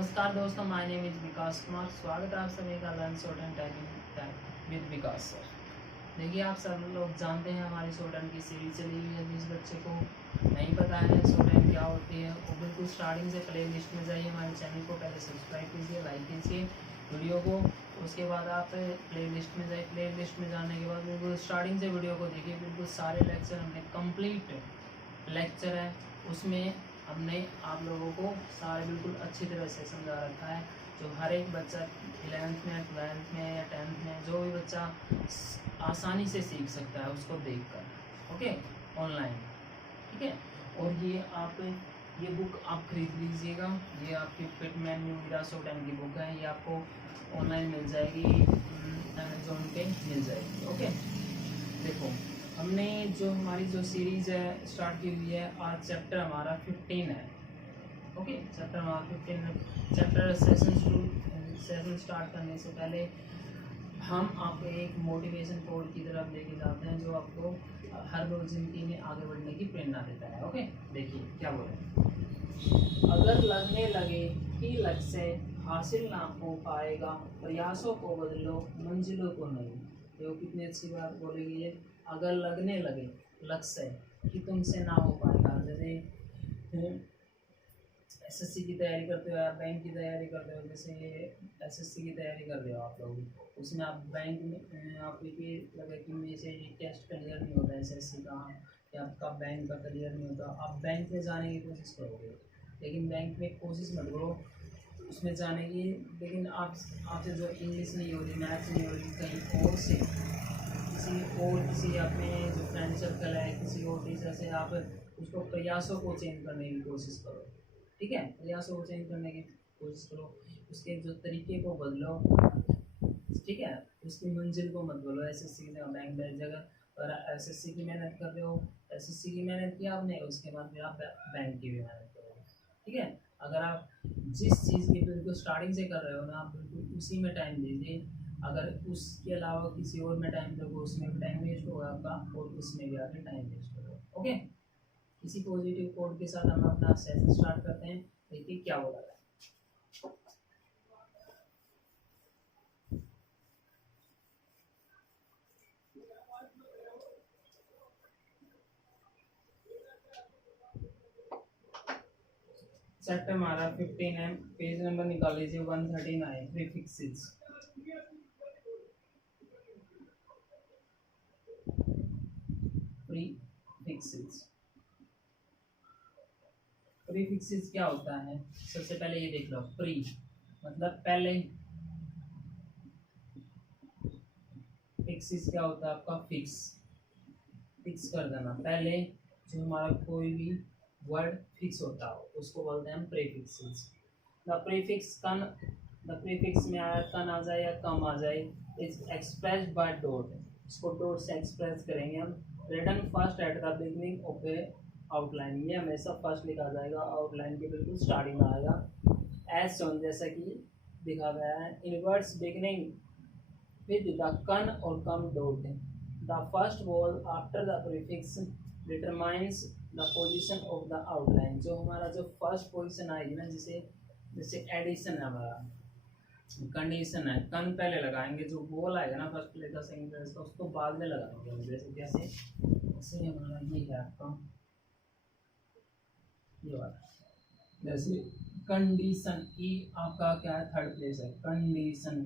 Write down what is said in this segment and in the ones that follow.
नमस्कार दोस्तों, my name is विकास कुमार। स्वागत है आप सभी का learn short and typing with Vikas sir. देखिए, आप सब लोग जानते हैं हमारी शॉर्ट एंड की सीरीज चली हुई है। जिस बच्चे को नहीं पता है शॉर्ट एंड क्या होती है, वो बिल्कुल स्टार्टिंग से प्ले लिस्ट में जाइए। हमारे चैनल को पहले सब्सक्राइब कीजिए, लाइक कीजिए वीडियो को। उसके बाद आप प्ले लिस्ट में जाइए। प्ले लिस्ट में जाने के बाद बिल्कुल स्टार्टिंग से वीडियो को देखिए। बिल्कुल सारे लेक्चर हमने कंप्लीट लेक्चर है, उसमें हमने आप लोगों को सारे बिल्कुल अच्छी तरह से समझा रखा है, जो हर एक बच्चा 11th में 12th में या 10th में जो भी बच्चा आसानी से सीख सकता है उसको देखकर। ओके, ऑनलाइन, ठीक है। और ये बुक आप खरीद लीजिएगा। ये आपकी फिटमैन न्यू मीरा शॉर्ट एंड की बुक है। ये आपको ऑनलाइन मिल जाएगी, अमेजोन पे मिल जाएगी। ओके, देखो हमने जो हमारी जो सीरीज़ है स्टार्ट की हुई है, आज चैप्टर हमारा 15 है। ओके, चैप्टर हमारा 15 है। चैप्टर सेशन स्टार्ट करने से पहले हम आपको एक मोटिवेशन कोड की तरफ लेके जाते हैं, जो आपको हर रोज जिंदगी में आगे बढ़ने की प्रेरणा देता है। ओके, देखिए क्या बोल रहे हैं। अगर लगने लगे कि लक्ष्य हासिल ना हो पाएगा, प्रयासों को बदलो, मंजिलों को नहीं। देखो कितनी अच्छी बात बोलेगी ये। अगर लगने लगे लक्ष्य कि तुमसे ना हो पाएगा, जैसे एसएससी की तैयारी करते हो या बैंक की तैयारी करते हो, जैसे ये एसएससी की तैयारी कर रहे हो आप लोग, उसमें आप बैंक में आप ये लगे कि मेरे से ये टेस्ट क्लियर नहीं होता एसएससी का, या आपका बैंक का क्लियर नहीं होता, आप बैंक में जाने की कोशिश करोगे। लेकिन बैंक में कोशिश मत करो उसमें जाने की। लेकिन आपसे जो इंग्लिश नहीं हो रही, मैथ्स नहीं हो रही, कहीं और से किसी अपने जो फ्रेंड सर्कल है, किसी और टीचर से आप उसको प्रयासों को चेंज करने की कोशिश करो। ठीक है, प्रयासों को चेंज करने की कोशिश करो, उसके जो तरीके को बदलो। ठीक है, उसकी मंजिल को मत बोलो एसएससी की जगह बैंक की जगह। और एसएससी की मेहनत कर रहे हो, एसएससी की मेहनत किया आपने, उसके बाद फिर आप बैंक की भी मेहनत करो। ठीक है, अगर आप जिस चीज़ की बिल्कुल स्टार्टिंग से कर रहे हो ना, आप बिल्कुल उसी में टाइम दीजिए। अगर उसके अलावा किसी और में टाइम दोगे, उसमें भी टाइम वेस्ट होगा आपका, और उसमें भी आगे टाइम वेस्ट होगा। ओके, इसी पॉजिटिव कोड के साथ हम अपना सेशन स्टार्ट करते हैं। देखिए क्या बोला है। चैप्टर हमारा 15 है। पेज नंबर निकाल लीजिए 139, प्रीफिक्सेस। प्रीफिक्सेस प्रीफिक्सेस क्या होता है? सबसे पहले ये देख लो, प्री मतलब पहले, फिक्सेस क्या होता है आपका? फिक्स कर देना। पहले जो हमारा कोई भी वर्ड फिक्स होता है उसको बोलते हैं हम प्रीफिक्सेस। द प्रीफिक्स में आया कन आ जाए या कम आ जाए, इज एक्सप्रेस्ड बाय डॉट। इसको डॉट से एक्सप्रेस करेंगे हम। Written first at the beginning of a outline, ये हमेशा फर्स्ट लिखा जाएगा, आउटलाइन के बिल्कुल स्टार्टिंग में आएगा। एज शोन, जैसा कि दिखा गया है, इन words beginning with the con or come dot. The first word after the prefix determines the position of the outline. जो हमारा जो फर्स्ट पोजीशन आएगी ना, जैसे एडिशन है, हमारा कंडीशन है, कन पहले लगाएंगे, जो बोल आएगा ना फर्स्ट प्लेस का सेकंड प्लेस का, उसको बाद में लगाएंगे। जैसे जैसे हमारा ये है आपका ये वाला, जैसे कंडीशन, ई आपका क्या है? थर्ड प्लेस है। कंडीशन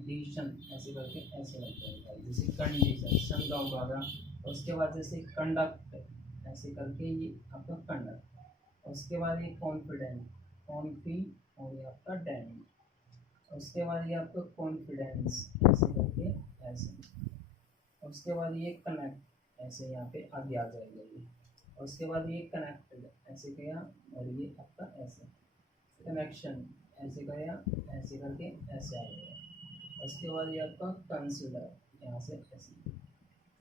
ऐसे करके ऐसे लग जाएगा, जैसे कंडीशन सन का होगा। उसके बाद जैसे कंडक्ट ऐसे करके ये आपका कंडक्ट। उसके बाद ये कॉन्फिडेंट, कॉन्फी, और ये आपका डेंट। उसके बाद ये आपका कॉन्फिडेंस ऐसे करके ऐसे। उसके बाद ये कनेक्ट ऐसे यहाँ पे आगे आ जाएगा ये। उसके बाद ये कनेक्टेड ऐसे गया, और ये आपका ऐसे कनेक्शन ऐसे गया, ऐसे करके ऐसे आ गया। उसके बाद ये आपका कंसीडर, यहाँ से ऐसे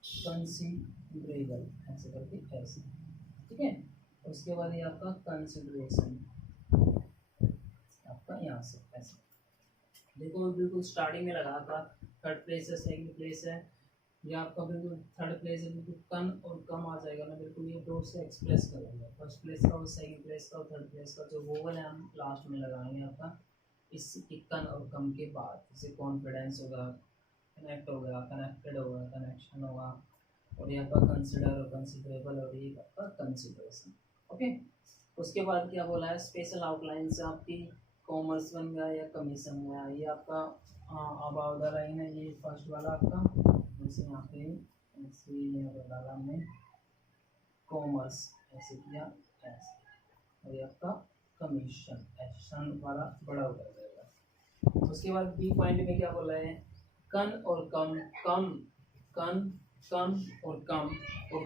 कंसीडरेबल ऐसे करके ऐसे। ठीक है, उसके बाद ये आपका कंसिडरेशन, आपका यहाँ से ऐसे। देखो बिल्कुल स्टार्टिंग में लगा था, थर्ड प्लेस है, सेकंड प्लेस है, ये आपका बिल्कुल थर्ड प्लेस है। बिल्कुल कन और कम आ जाएगा ना, बिल्कुल ये डॉट से एक्सप्रेस करेंगे। फर्स्ट प्लेस का और सेकंड प्लेस का और थर्ड प्लेस का जो वोवल है हम लास्ट में लगाएंगे आपका इस कन और कम के बाद, जैसे कॉन्फिडेंस होगा, कनेक्ट होगा, कनेक्टेड होगा, कनेक्शन होगा, और ये आपका कंसिडर और कंसिडरेबल, और ये आपका कंसिडरेशन। ओके, उसके बाद क्या बोला है, स्पेशल आउटलाइन से आपकी कॉमर्स बन गया या कमीशन गया। ये आपका अबाउट द लाइन है, ये फर्स्ट वाला आपका, जैसे यहाँ पे ऐसे यहाँ पे डाला हमने कॉमर्स, ऐसे किया ऐसे, और ये आपका कमीशन एक्शन वाला बड़ा हो जाएगा। उसके बाद बी पॉइंट में क्या बोला है, कन और कम, कम कन कम और कम और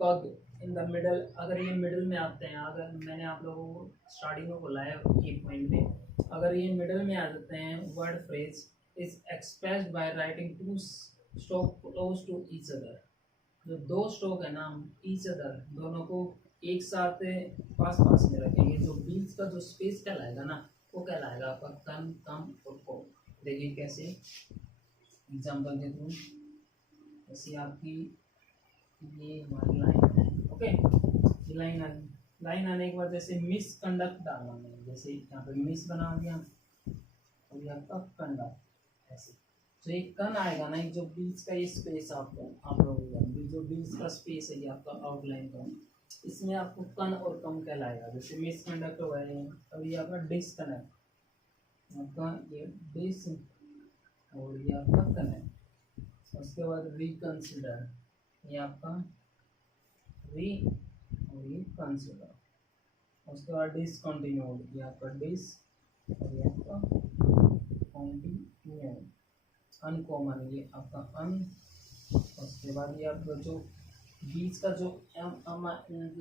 कग इन द मिडल। अगर ये मिडल में आते हैं, अगर मैंने आप लोगों को स्टार्टिंग में बोला है ये पॉइंट में, अगर ये मिडल में आ जाते हैं, word phrase is expressed by writing two stroke close to each other. जो दो स्ट्रोक है ना, ईच अदर दोनों को एक साथ पास पास में रखेंगे, जो बीच का जो स्पेस कहलाएगा ना, वो कहलाएगा आपका कन, कम और को। देखिए कैसे, एग्जाम्पल के थ्रू, जैसे आपकी ये हमारी लाइन है। ओके, ये लाइन आने के बाद जैसे मिसकंडक्ट डालना है, जैसे यहाँ पे मिस बना दिया और ये आपका कंडक्ट, ऐसे तो एक कन आएगा ना, जो बीच का ये स्पेस आपको आप लोग जो बीच का स्पेस है ये आपका आउटलाइन का, इसमें आपको कन और कम कहलाएगा। जैसे मिसकंडक्ट हो गए, अब ये आपका डिसकनेक्ट, आपका ये डिस और ये आपका कनेक्ट। उसके बाद रिकंसिडर, ये आपका री और ये कंसिडर। उसके बाद डिसकंटिन्यूड, ये आपका डिस और ये आपका कंटिन्यू। अनकॉमन, ये आपका अन। उसके बाद ये आपका जो बीच का जो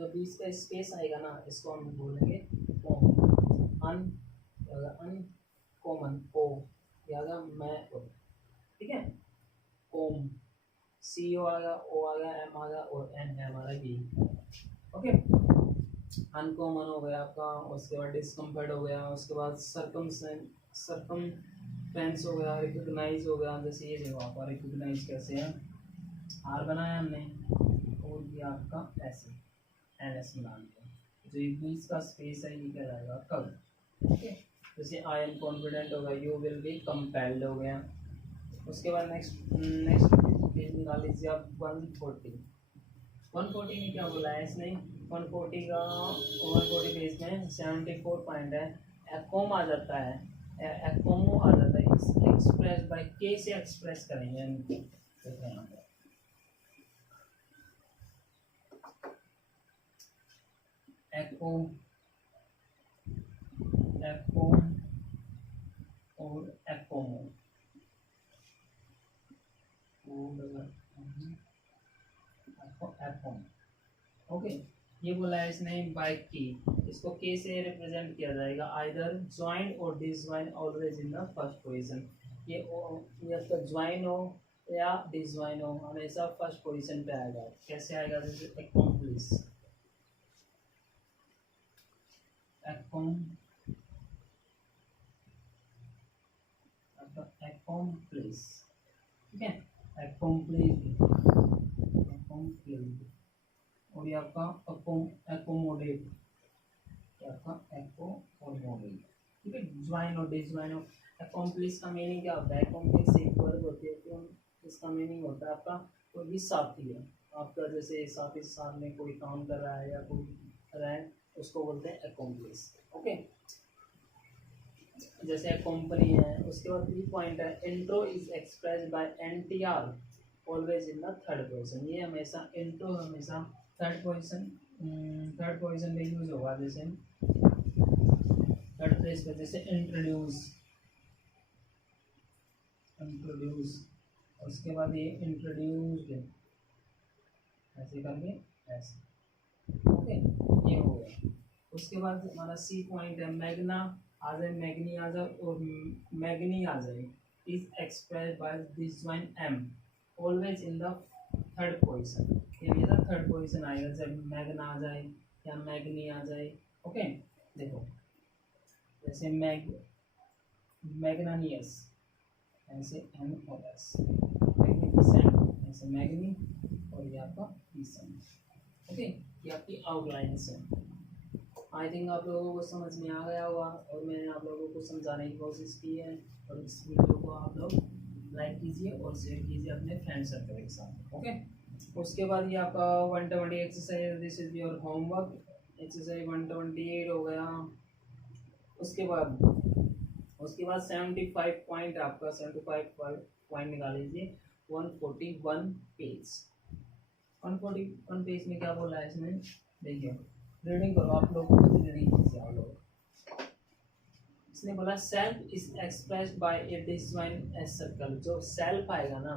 बीच का स्पेस आएगा ना, इसको हम बोलेंगे कॉमन। अनकॉमन ओ, ये आएगा मैं, ठीक है, ओम, सी ओ आ गया, ओ आ गया, एम आ गया, और एन है हमारा बी। ओके, अनकॉमन हो गया आपका। उसके बाद डिस्कम्फर्ट हो गया। उसके बाद सरकमफेरेंस हो गया, रिकॉग्नाइज हो गया। जैसे ये देखो आपका रिकॉग्नाइज कैसे है, आर बनाया हमने और ये आपका ऐसे एन एस बना दिया, जो ये बीच का स्पेस है ये क्या जाएगा कब। ओके, जैसे आई एम कॉन्फिडेंट होगा, यू विल बी कंपेल्ड हो गया। उसके बाद नेक्स्ट पेज निकाल लीजिए आप 140 में क्या बोला है इसने, 140 पेज में 74 पॉइंट है, एक्कोम आ जाता है, एक्कोमो आ जाता है। इस एक्सप्रेस बाय के से एक्सप्रेस करेंगे इनको, देखो यहाँ पे एक्कोम, एक्कोम और एक्कोमो, एक्कोम। ओके, ये बोला है इसने बाय की, इसको के से रिप्रेजेंट किया जाएगा, आइदर ज्वाइन और disjoin always in the first position. ये आपका ज्वाइन हो या डिसज्वाइन हो, हमेशा फर्स्ट पोजीशन पे आएगा। कैसे आएगा, जैसे एक्कॉम्प्लिश, एक्कॉम्प्लिश, ठीक है, एक्कॉम्प्लिश, और ये आपका एकोमोडेट, आपका एकोमोडेट, ठीक है, ज्वाइन और डिसज्वाइन हो। एक्कॉम्प्लिश का मीनिंग क्या होता है, एक्कॉम्प्लिश एक वर्ड होती है, तो इसका मीनिंग होता है आपका कोई भी साथी है आपका, जैसे साथी साथ में कोई काम कर रहा है या कोई कर रहा है, उसको बोलते हैं एक्कॉम्प्लिश। ओके, जैसे कंपनी है। उसके बाद 3 पॉइंट है, intro is expressed bye NTR always in the third position. ये हमेशा इंट्रो हमेशा थर्ड पोजीशन में यूज होगा, जैसे थर्ड प्लेस पे, जैसे इंट्रोड्यूस। उसके बाद ये इंट्रोड्यूस्ड, ऐसे करके ऐसे, ओके, ये हो गया। उसके बाद हमारा सी पॉइंट है, मैग्ना आ जाए, मैग्नी आ जाए और मैग्नी आ जाए, is expressed by this join am always in the third position. ये मेरा थर्ड पोजीशन आएगा जब मैग्ना आ जाए या मैग्नी आ जाए। ओके, देखो जैसे मैग्नानियस, ऐसे एम और एस, मैग्निफिसेंट ऐसे मैग्नी, और ये आपका ईसन। ओके, ये आपकी आउटलाइंस है। आई थिंक आप लोगों को समझ में आ गया होगा और मैंने आप लोगों को समझाने की कोशिश की है। और इस वीडियो को आप लोग लाइक कीजिए और शेयर कीजिए अपने फ्रेंड सर्कल के साथ। ओके, उसके बाद ये आपका 120 exercise, this is your homework. Exercise 128 हो गया। उसके बाद 75 पॉइंट, आपका 75 पॉइंट निकाल लीजिए। 141 पेज, 141 पेज में क्या बोला है इसमें, देखिए रीडिंग करो आप लोग, खुद रीडिंग कीजिए आप लोग। इसने बोला self is expressed bye A disjoint S circle. जो सेल्फ आएगा ना,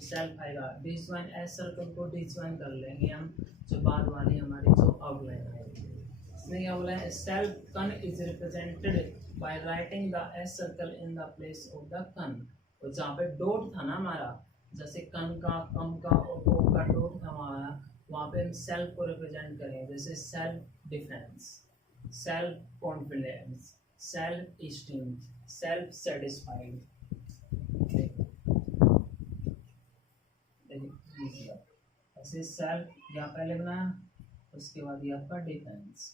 सेल्फ आएगा, डिजॉइन एस सर्कल को डिजॉइन कर लेंगे हम, जो बाद वाली हमारी जो आउटलाइन आएगी। इसने क्या बोला है, सेल्फ कन is represented by writing the S circle in the place of the कन। और जहाँ पे डॉट था ना हमारा, जैसे कन का, कम का और ओ का डॉट था हमारा, वहाँ पे हम सेल्फ को रिप्रेजेंट करें, जैसे self defence, self confidence, self esteem, self satisfied. ऐसे सेल्फ यहाँ पहले बनाया, उसके बाद ये आपका डिफेंस।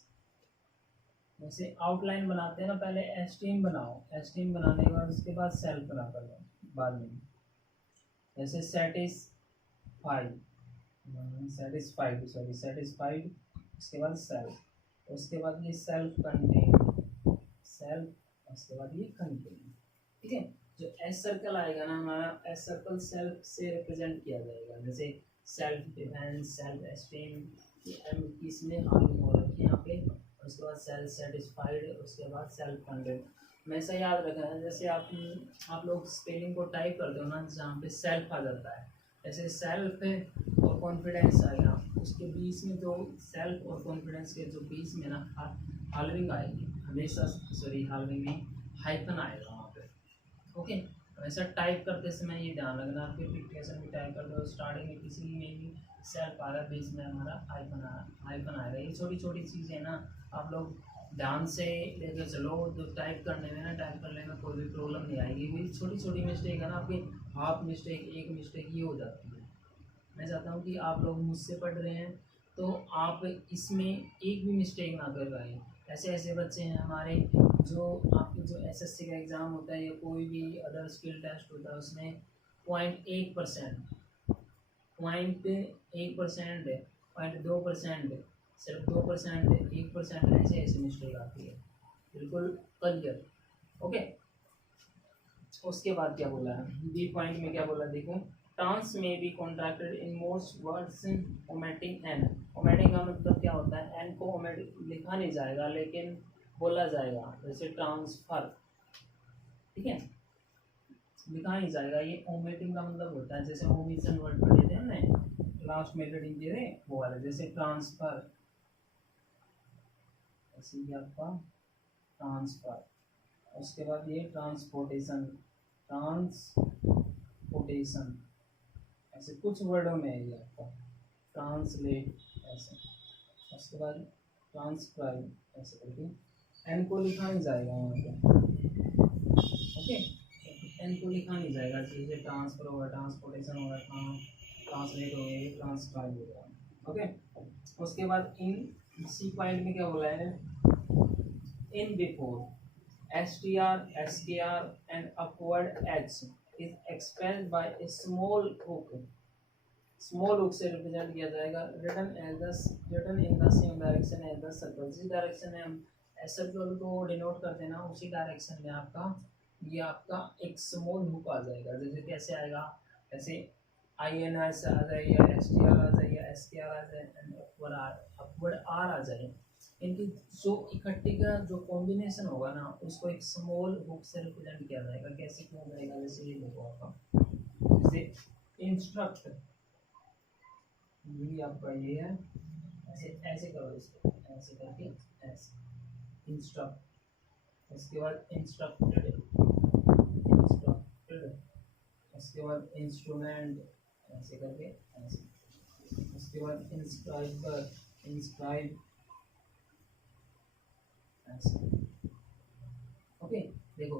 जैसे आउटलाइन बनाते हैं ना, पहले एस्टीम बनाओ, एस्टीम बनाने के बाद उसके बाद सेल्फ बना कर लो बाद में। जैसे सेटिस्फाइड, सेटिस्फाइड, उसके बाद सेल्फ, उसके बाद ये सेल्फ कंटेन, सेल्फ, उसके बाद ये कंटेन। ठीक है, जो एस सर्कल आएगा ना हमारा, एस सर्कल सेल्फ से रिप्रेजेंट किया जाएगा। जैसे self defence, self esteem, M किसमें हावी हो रखी है यहाँ पे, उसके बाद सेल्फ सेटिस्फाइड, उसके बाद सेल्फ कंटेन। हमेशा याद रखना है, जैसे आप लोग स्पेलिंग को टाइप करते हो ना, जहाँ पे सेल्फ आ जाता है, ऐसे सेल्फ है और कॉन्फिडेंस आएगा, उसके बीच में जो सेल्फ और कॉन्फिडेंस के जो बीच में ना हालविंग आएगी हमेशा, सॉरी हालविंग नहीं, हाइफन आएगा वहाँ पे। ओके, हमेशा टाइप करते समय ये ध्यान रखना, आपके डिक्टेशन में टाइप करते हो, स्टार्टिंग में किसी में भी सेल्फ आ रहा है, बीच में हमारा हाइफन आएगा। ये छोटी छोटी चीज़ें ना आप लोग ध्यान से लेकर चलो, जो टाइप करने में ना, टाइप करने में कोई भी प्रॉब्लम नहीं आएगी। ये छोटी छोटी मिस्टेक है ना, आपकी हाफ मिस्टेक, एक मिस्टेक ये हो जाती है। मैं चाहता हूँ कि आप लोग मुझसे पढ़ रहे हैं तो आप इसमें एक भी मिस्टेक ना कर पाए। ऐसे ऐसे बच्चे हैं हमारे, जो आपके जो एसएससी का एग्ज़ाम होता है या कोई भी अदर स्किल टेस्ट होता है, उसमें 0.1%, 0.1%, 0.2%, सिर्फ 2%, 1%, ऐसे ऐसे मिस्टेक आती है, बिल्कुल क्लियर। ओके, उसके बाद क्या बोला है, बी पॉइंट में क्या बोला, देखो टर्म्स में be contracted in most words omitting N. Omitting का मतलब क्या होता है, एन को लिखा नहीं जाएगा लेकिन बोला जाएगा, जैसे ट्रांसफर, ठीक है, लिखा नहीं जाएगा, ये ओमेटिंग का मतलब होता है। जैसे ओमिशन वर्ड पढ़े थे हमने लास्ट में रीडिंग किए थे वो वाले, जैसे ट्रांसफर, ऐसे ही आपका ट्रांसफर, उसके बाद ये ट्रांसपोर्टेशन, ऐसे कुछ वर्डों में है ये आपका, ट्रांसलेट ऐसे, उसके बाद ट्रांसक्राइब, ऐसे करके एन को लिखा नहीं जाएगा यहाँ पे। ओके, एन को लिखा नहीं जाएगा, जैसे ट्रांसफर होगा, ट्रांसपोर्टेशन होगा, ट्रांसलेट हो गया, ट्रांसक्राइब होगा। ओके, उसके बाद इन सी पॉइंट में क्या बोला है, in before STR, SKR and upward H is expressed by a small hook. Small hook से रिप्रेजेंट किया जाएगा, written in the same direction as the circle. जिस डायरेक्शन में हम सर्कल को डिनोट करते हैं ना, उसी डायरेक्शन में आपका ये आपका एक स्मॉल हुक आ जाएगा। जैसे कैसे आएगा, ऐसे INS आ जाए या STR आ जाए या SKR आ जाए एंड अपवर्ड R आ जाए, इनकी जो इकट्ठी का जो कॉम्बिनेशन होगा ना, उसको एक स्मॉल हुक से रिप्रेजेंट किया जाएगा। कैसे किया जाएगा, जैसे ये देखो आपका, जैसे इंस्ट्रक्ट, ये आपका ये है, ऐसे ऐसे करो इसको, ऐसे करके ऐसे इंस्ट्रक्ट, उसके बाद इंस्ट्रक्टेड, उसके बाद इंस्ट्रूमेंट, ऐसे करके ऐसे, उसके बाद इंस्क्राइब ऐसे। ओके, देखो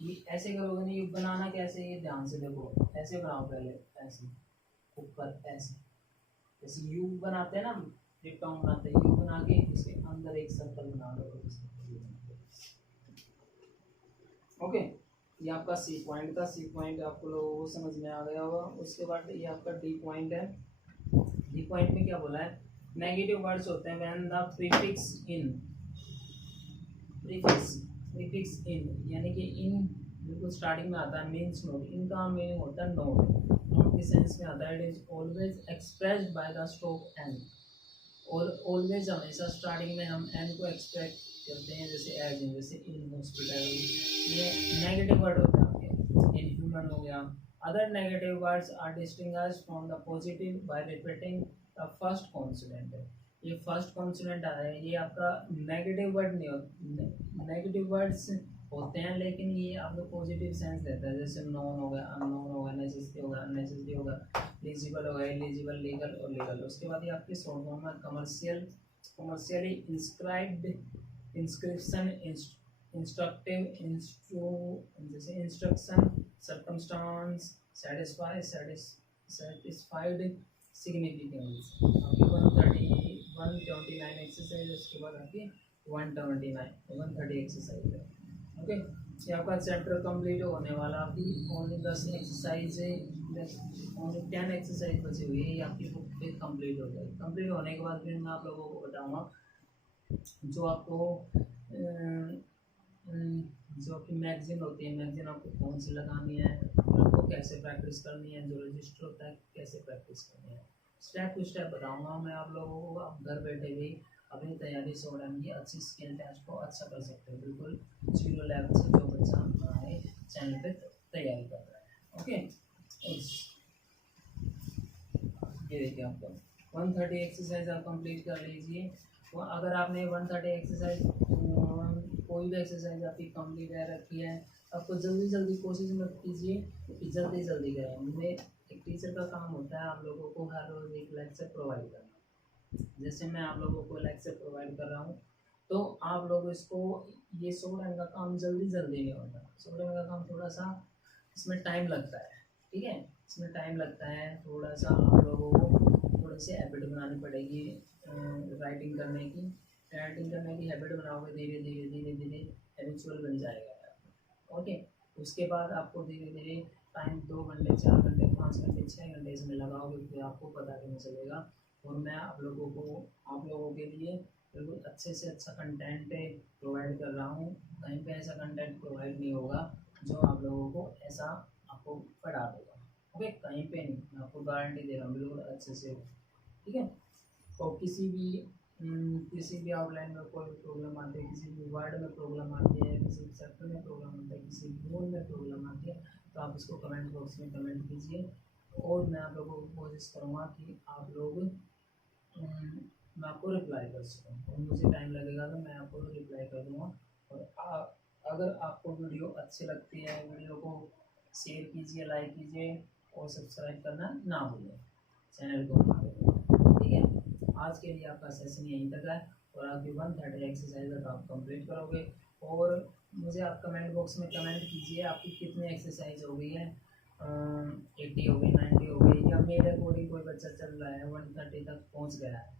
ये ऐसे करोगे नहीं, ये बनाना कैसे, ये ध्यान से देखो, ऐसे बनाओ पहले, ऐसे ऊपर ऐसे, जैसे यू बनाते हैं ना, डिप्टोन बनाते हैं, यू बना के इसके अंदर एक सर्कल बना बना दो। ओके, ये आपका सी पॉइंट था। सी पॉइंट आपको लोगों को समझ में आ गया होगा। उसके बाद ये आपका डी पॉइंट है। डी पॉइंट में क्या बोला है, नेगेटिव वर्ड्स होते हैं when the prefix in, prefix in यानी कि इन बिल्कुल स्टार्टिंग में आता है मीन्स नोट। इनका मीनिंग होता है नोट। नोट के सेंस में आता है it is always expressed by the stroke N. और ऑलवेज हमेशा स्टार्टिंग में हम एन को एक्सप्रेस करते हैं, जैसे एज इन, जैसे इन हॉस्पिटल, ये नेगेटिव वर्ड होते हैं आपके। इन ह्यूमन हो गया। Other negative words are distinguished from the positive by repeating the first consonant. ये फर्स्ट कॉन्सोनेंट आ है, ये आपका नेगेटिव वर्ड नहीं होता। नेगेटिव वर्ड्स होते हैं लेकिन ये आपको पॉजिटिव सेंस देता है, जैसे नॉन हो गया, अननोन हो गया, नेसेसिटी हो गया, अननेसेसिटी हो गया, एलिजिबल हो गया, एलिजिबल, लीगल और लीगल। उसके बाद ये आपकी शॉर्ट फॉर्म में कमर्शियली इंस्क्राइब्ड, इंस्क्रिप्शन, इंस्ट्रक्टिव, जैसे instruction, circumstance, satisfy, satisfied, significance. आपकी 129 एक्सरसाइज, उसके बाद आपकी 130 एक्सरसाइज है। ओके, ये आपका चैप्टर कंप्लीट होने वाला। आपकी ओनली 10 एक्सरसाइज है, ओनली 10 एक्सरसाइज बची हुई है। ये आपकी बुक फिर कंप्लीट हो जाएगी। कंप्लीट होने के बाद फिर मैं आप लोगों को बताऊंगा जो आपकी मैगजीन होती है, मैगजीन आपको कौन सी लगानी है, आपको कैसे प्रैक्टिस करनी है, जो रजिस्टर होता है कैसे प्रैक्टिस करनी है, स्टेप टू स्टेप बताऊंगा मैं आप लोगों को। आप घर बैठे भी अपनी तैयारी स्टूडेंट की अच्छी स्किल टेस्ट को अच्छा कर सकते हो, बिल्कुल 0 लेवल से जो बच्चा हमारे चैनल पे तैयारी कर रहा है। ओके, ये देखिए आपको 130 एक्सरसाइज आप कंप्लीट कर लीजिए। तो अगर आपने 130 एक्सरसाइज कोई भी एक्सरसाइज आपकी कंप्लीट है रखी है, आपको जल्दी कोशिश मत कीजिए कि जल्दी करें। मुझे एक टीचर का काम होता है आप लोगों को हर रोज़ एक लेक्चर प्रोवाइड करना। जैसे मैं आप लोगों को लेक्चर प्रोवाइड कर रहा हूँ, तो आप लोग इसको, ये स्टूडेंट का काम जल्दी नहीं होता। स्टूडेंट का काम थोड़ा सा इसमें टाइम लगता है, ठीक है, इसमें टाइम लगता है थोड़ा सा। आप लोगों को थोड़ी सी हैबिट बनानी पड़ेगी राइटिंग करने की। हैबिट बनाओगे, धीरे धीरे हैबिचुअल बन जाएगा। ओके, उसके बाद आपको धीरे धीरे टाइम 2 घंटे, 4 घंटे, 5 घंटे, 6 घंटे इसमें लगाओगे, फिर आपको पता नहीं चलेगा। और मैं आप लोगों के लिए बिल्कुल अच्छे से अच्छा कंटेंट प्रोवाइड कर रहा हूँ। कहीं पे ऐसा कंटेंट प्रोवाइड नहीं होगा जो आप लोगों को ऐसा आपको पढ़ा देगा। ओके, कहीं पे नहीं, मैं आपको गारंटी दे रहा हूँ बिल्कुल अच्छे से। ठीक है, और किसी भी आउटलाइन में कोई प्रॉब्लम आती है, किसी भी वर्ड में प्रॉब्लम आती है, किसी चैप्टर में प्रॉब्लम आता है, किसी गोल में प्रॉब्लम आती है, तो आप इसको कमेंट बॉक्स में कमेंट कीजिए और मैं आप लोगों को कोशिश करूँगा कि आप लोग मैं आपको रिप्लाई कर सकूँ। और मुझे टाइम लगेगा तो मैं आपको रिप्लाई कर दूँगा। और अगर आपको वीडियो अच्छी लगती है, वीडियो को शेयर कीजिए, लाइक कीजिए और सब्सक्राइब करना ना भूलें चैनल को हमारे। ठीक है, आज के लिए आपका सेशन यहीं तक है और आपकी 130 एक्सरसाइज तक आप कंप्लीट करोगे। और मुझे आप कमेंट बॉक्स में कमेंट कीजिए आपकी कितनी एक्सरसाइज हो गई है, 80 हो गई, 90 हो गई, या मेरे अकॉर्डिंग कोई बच्चा चल रहा है 130 तक पहुंच गया है,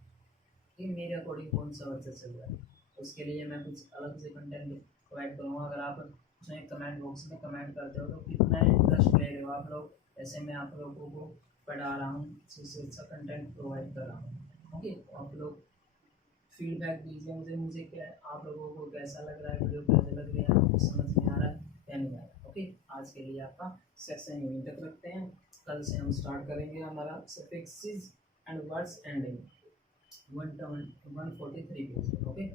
कि मेरे अकॉर्डिंग कौन सा बच्चा चल रहा है, उसके लिए मैं कुछ अलग से कंटेंट प्रोवाइड करूँगा। अगर आप उसमें कमेंट बॉक्स में कमेंट करते हो तो कितना इंटरेस्ट ले रहे हो आप लोग, ऐसे मैं आप लोगों को पढ़ा रहा हूँ, इससे अच्छा कंटेंट प्रोवाइड कर रहा हूँ। ओके, आप लोग फीडबैक दीजिए मुझे क्या आप लोगों को कैसा लग रहा है, वीडियो कैसे लग रही है, आपको समझ में आ रहा है या नहीं आ रहा है। ओके, आज के लिए आपका सेक्शन यहीं तक रखते हैं। कल से हम स्टार्ट करेंगे हमारा suffixes and words ending 143 page. Okay.